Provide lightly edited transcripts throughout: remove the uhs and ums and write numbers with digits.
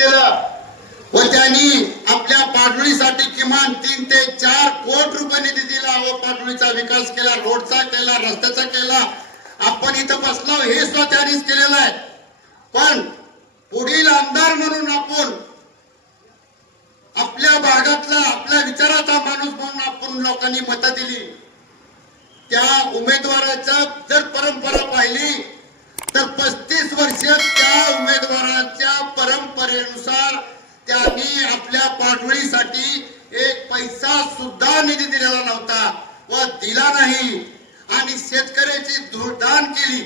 केलं व त्यांनी आपल्या पाटोळीसाठी किमान 3 ते 4 कोटी रुपये निधी दिला व पाटोळीचा विकास केला, रोडचा केला, रस्त्याचा केला. आपण इथं बसलो हे सुद्धा त्यांनीच केलेलं आहे. पण पुढील आमदार म्हणून आपण आपल्या भागातला आपल्या विचाराचा माणूस म्हणून आपण लोकांनी मतं दिली. त्या उमेदवाराच्या जर परंपरा पाहिली तर 35 वर्ष त्या उमेदवाराच्या परंपरेनुसार त्यांनी आपल्या पाटोळीसाठी 1 पैसा सुद्धा निधी दिलेला नव्हता व दिला नाही आणि शेतकऱ्याची धूळदाण केली.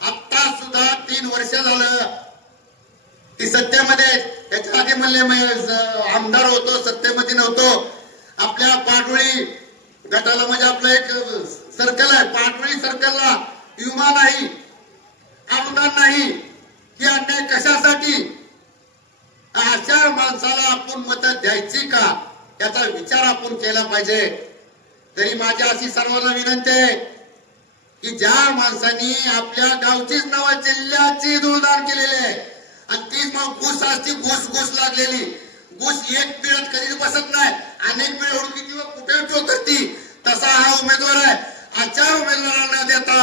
आता सुद्धा 3 वर्ष झालं ती सत्तेमध्ये, त्याच्या आधी म्हणले आमदार होतो, सत्तेमध्ये नव्हतो. आपल्या पाटोळी गटाला म्हणजे आपलं एक सर्कल आहे, पाटोळी सर्कलला विमा नाही, अनुदान नाही. ही अन्याय कशासाठी? अशा माणसाला आपण मतं द्यायची का याचा विचार आपण केला पाहिजे. तरी माझी अशी सर्वांना विनंती आहे की ज्या माणसांनी आपल्या गावचीच नवा जिल्ह्याची धुळदाण केलेली आहे आणि तीच मग घुस असती, घुस लागलेली घुस एक पिळत कधी बसत नाही, अनेक वेळ हुडकी किंवा कुठे करती, तसा हा उमेदवार आहे. अशा उमेदवारांना देता